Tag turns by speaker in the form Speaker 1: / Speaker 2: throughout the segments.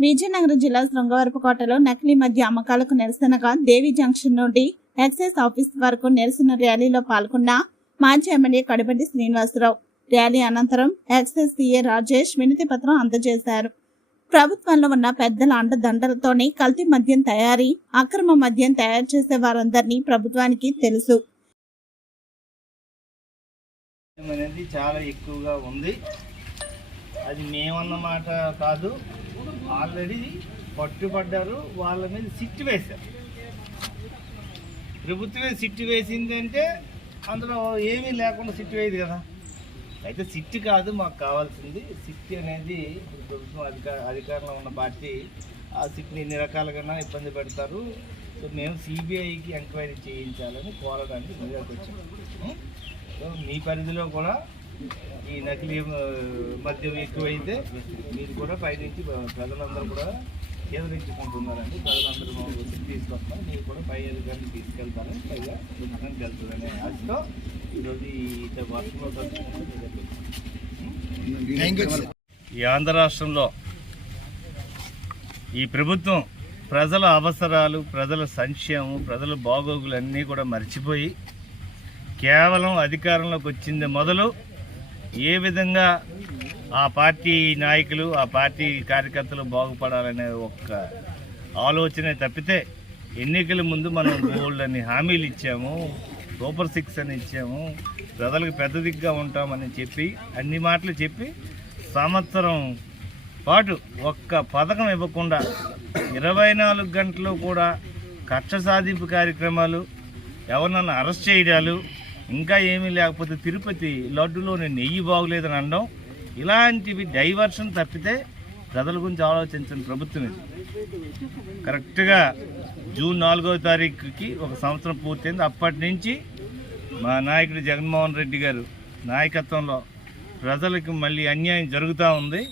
Speaker 1: విజయనగరం జిల్లా శృంగవరపుకోటలో నకిలీ మద్య అమ్మకాలకు నిరసనగా దేవి జంక్షన్ నుండి ఎక్సైజ్ ఆఫీస్ వరకు నిరసన ర్యాలీలో పాల్గొన్న మాజీ ఎమ్మెల్యే కడిబండి శ్రీనివాసరావు. ర్యాలీ అనంతరం ఎక్సైజ్ సీఏ రాజేష్ వినతి పత్రం అందజేశారు. ప్రభుత్వంలో ఉన్న పెద్దల అండదండలతోనే కల్తీ మద్యం తయారీ అక్రమ మద్యం తయారు చేసే వారందరినీ ప్రభుత్వానికి తెలుసు.
Speaker 2: అనేది చాలా ఎక్కువగా ఉంది. అది మేమన్నమాట కాదు. ఆల్రెడీ పట్టుబడ్డారు వాళ్ళ మీద సిట్టు వేశారు. ప్రభుత్వమే సిట్టు వేసిందంటే అందులో ఏమీ లేకుండా సిట్టు వేయదు కదా. అయితే సిట్టు కాదు మాకు కావాల్సింది. సిట్టు అనేది ప్రభుత్వం అధికార అధికారంలో ఉన్న పార్టీ ఆ సిట్ని ఎన్ని రకాలుగా ఇబ్బంది పెడతారు. సో మేము సిబిఐకి ఎంక్వైరీ చేయించాలని కోరడానికి ముందుకు వచ్చాము సో మీ పరిధిలో కూడా ఈ నకిలీ మద్యం ఎక్కువైతే మీరు కూడా పైనుంచి ప్రజలందరూ కూడా ఎదురించుకుంటున్నారండి ప్రజలందరూ మా తీసుకొస్తాం నేను మీరు కూడా పై అధికారులు తీసుకెళ్తారని పైగా ప్రభుత్వం వెళ్తుందనే ఆశతో ఈరోజు ఈ వర్షంలో ఈ ఆంధ్ర రాష్ట్రంలో ఈ ప్రభుత్వం ప్రజల అవసరాలు ప్రజల సంక్షేమం ప్రజల బాగోగులు అన్నీ కూడా మర్చిపోయి కేవలం అధికారంలోకి వచ్చింది మొదలు ఏ విధంగా ఆ పార్టీ నాయకులు ఆ పార్టీ కార్యకర్తలు బాగుపడాలనే ఒక్క ఆలోచనే తప్పితే ఎన్నికల ముందు మనం గోల్డ్ అని హామీలు ఇచ్చాము సూపర్ సిక్స్ అని ఇచ్చాము ప్రజలకు పెద్ద దిగ్గా ఉంటామని చెప్పి అన్ని మాటలు చెప్పి సంవత్సరం పాటు ఒక్క పథకం ఇవ్వకుండా ఇరవై నాలుగు గంటలు కూడా కక్ష సాధింపు కార్యక్రమాలు ఎవరినన్నా అరెస్ట్ చేయడాలు ఇంకా ఏమీ లేకపోతే తిరుపతి లడ్డులోని నెయ్యి బాగులేదని అనడం ఇలాంటివి డైవర్షన్ తప్పితే ప్రజల గురించి ఆలోచించిన ప్రభుత్వం ఇది. కరెక్ట్గా జూన్ నాలుగో తారీఖుకి ఒక సంవత్సరం పూర్తయింది. అప్పటి నుంచి మా నాయకుడు జగన్మోహన్ రెడ్డి గారు నాయకత్వంలో ప్రజలకు మళ్ళీ అన్యాయం జరుగుతూ ఉంది.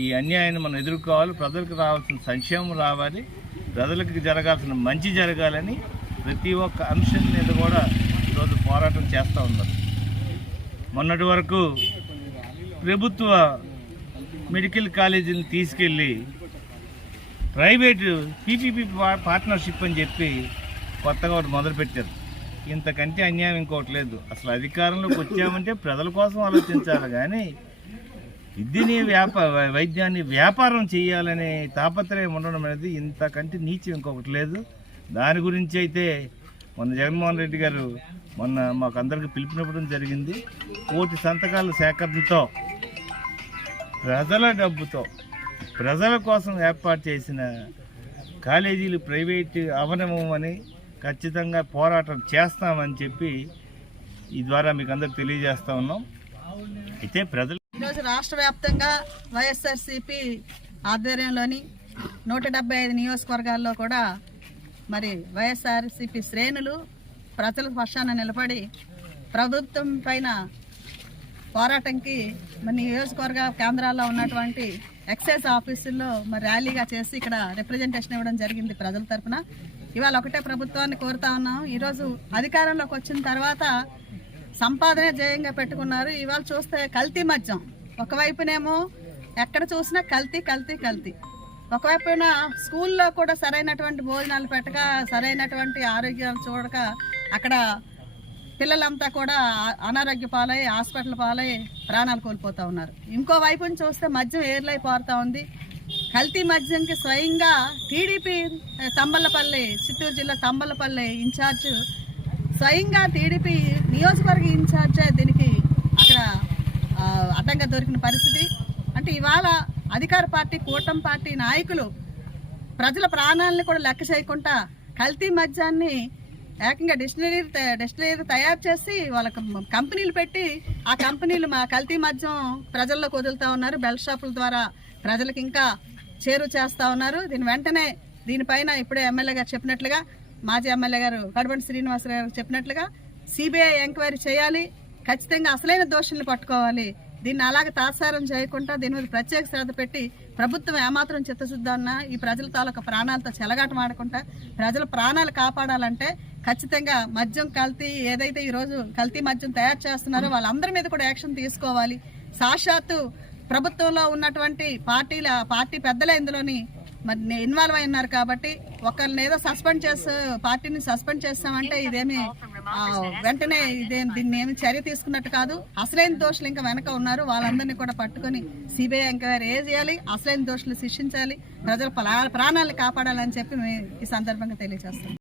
Speaker 2: ఈ అన్యాయాన్ని మనం ఎదుర్కోవాలి. ప్రజలకు రావాల్సిన సంక్షేమం రావాలి. ప్రజలకు జరగాల్సిన మంచి జరగాలని ప్రతి ఒక్క అంశం మీద కూడా ఈరోజు పోరాటం చేస్తూ ఉన్నారు. మొన్నటి వరకు ప్రభుత్వ మెడికల్ కాలేజీని తీసుకెళ్ళి ప్రైవేటు పీపీపీ పార్ట్నర్షిప్ అని చెప్పి కొత్తగా ఒకటి మొదలుపెట్టారు ఇంతకంటే అన్యాయం ఇంకోటి లేదు. అసలు అధికారంలోకి వచ్చామంటే ప్రజల కోసం ఆలోచించాలి కానీ విద్యని వ్యాపార వైద్యాన్ని వ్యాపారం చేయాలనే తాపత్రయం ఉండడం అనేది ఇంతకంటే నీచం ఇంకొకటి లేదు. దాని గురించి అయితే మొన్న జగన్మోహన్ రెడ్డి గారు మొన్న మాకు అందరికి పిలుపునివ్వడం జరిగింది. కోటి సంతకాల సేకరణతో ప్రజల డబ్బుతో ప్రజల కోసం ఏర్పాటు చేసిన కాలేజీలు ప్రైవేట్ అవనమని ఖచ్చితంగా పోరాటం చేస్తామని చెప్పి ఈ ద్వారా మీకు అందరికి తెలియజేస్తా ఉన్నాం. అయితే ప్రజలు
Speaker 3: ఈరోజు రాష్ట్ర వ్యాప్తంగా వైఎస్ఆర్సిపి ఆధ్వర్యంలోని నూట డెబ్బై ఐదు నియోజకవర్గాల్లో కూడా మరి వైఎస్ఆర్సిపి శ్రేణులు ప్రజల పక్షాన నిలబడి ప్రభుత్వం పైన పోరాటంకి మరి నియోజకవర్గ కేంద్రాల్లో ఉన్నటువంటి ఎక్సైజ్ ఆఫీసుల్లో మరి ర్యాలీగా చేసి ఇక్కడ రిప్రజెంటేషన్ ఇవ్వడం జరిగింది ప్రజల తరఫున ఇవాళ ఒకటే ప్రభుత్వాన్ని కోరుతా ఉన్నాం. ఈరోజు అధికారంలోకి వచ్చిన తర్వాత సంపాదనే జయంగా పెట్టుకున్నారు. ఇవాళ చూస్తే కల్తీ మద్యం. ఒకవైపునేమో ఎక్కడ చూసినా కల్తీ కల్తీ కల్తీ. ఒకవైపున స్కూల్లో కూడా సరైనటువంటి భోజనాలు పెట్టక సరైనటువంటి ఆరోగ్యాలు చూడక అక్కడ పిల్లలంతా కూడా అనారోగ్య పాలై హాస్పిటల్ పాలై ప్రాణాలు కోల్పోతూ ఉన్నారు. ఇంకో నుంచి చూస్తే మద్యం ఏర్లై పారుతూ ఉంది. కల్తీ మద్యంకి స్వయంగా టీడీపీ తంబలపల్లి చిత్తూరు జిల్లా తంబలపల్లి ఇన్ఛార్జ్ స్వయంగా టీడీపీ నియోజకవర్గ ఇన్ఛార్జ్ దీనికి అక్కడ అడ్డంగా దొరికిన పరిస్థితి. అంటే ఇవాళ అధికార పార్టీ కూటమి పార్టీ నాయకులు ప్రజల ప్రాణాలను కూడా లెక్క చేయకుండా కల్తీ మద్యాన్ని ఏకంగా డిస్టిలరీ డిస్టిలరీ తయారు చేసి వాళ్ళకి కంపెనీలు పెట్టి ఆ కంపెనీలు మా కల్తీ మద్యం ప్రజల్లోకి వదులుతూ ఉన్నారు. బెల్ట్ షాపుల ద్వారా ప్రజలకు ఇంకా చేరువ చేస్తూ ఉన్నారు. దీని వెంటనే దీనిపైన ఇప్పుడే ఎమ్మెల్యే గారు చెప్పినట్లుగా మాజీ ఎమ్మెల్యే గారు కడబండి శ్రీనివాస గారు చెప్పినట్లుగా సిబిఐ ఎంక్వైరీ చేయాలి. ఖచ్చితంగా అసలైన దోషులను పట్టుకోవాలి. దీన్ని అలాగే తాత్సారం చేయకుండా దీని మీద ప్రత్యేక శ్రద్ధ పెట్టి ప్రభుత్వం ఏమాత్రం చిత్తశుద్ధి అన్నా ఈ ప్రజల తాలూకా ప్రాణాలతో చెలగాటం ఆడకుండా ప్రజల ప్రాణాలు కాపాడాలంటే ఖచ్చితంగా మద్యం కల్తీ ఏదైతే ఈరోజు కల్తీ మద్యం తయారు చేస్తున్నారో వాళ్ళందరి మీద కూడా యాక్షన్ తీసుకోవాలి. సాక్షాత్తు ప్రభుత్వంలో ఉన్నటువంటి పార్టీల పార్టీ పెద్దలే ఇందులోని మరి ఇన్వాల్వ్ అయి ఉన్నారు కాబట్టి ఒకరిని ఏదో సస్పెండ్ చేస్తూ పార్టీని సస్పెండ్ చేస్తామంటే ఇదేమి వెంటనే ఇదే దీన్ని ఏమి చర్య తీసుకున్నట్టు కాదు. అసలైన దోషులు ఇంకా వెనక ఉన్నారు. వాళ్ళందరినీ కూడా పట్టుకొని సిబిఐ ఎంక్వైరీ ఏ చేయాలి? అసలైన దోషులు శిక్షించాలి? ప్రజల ప్రా- ప్రాణాలను కాపాడాలని చెప్పి మేము ఈ సందర్భంగా తెలియజేస్తాం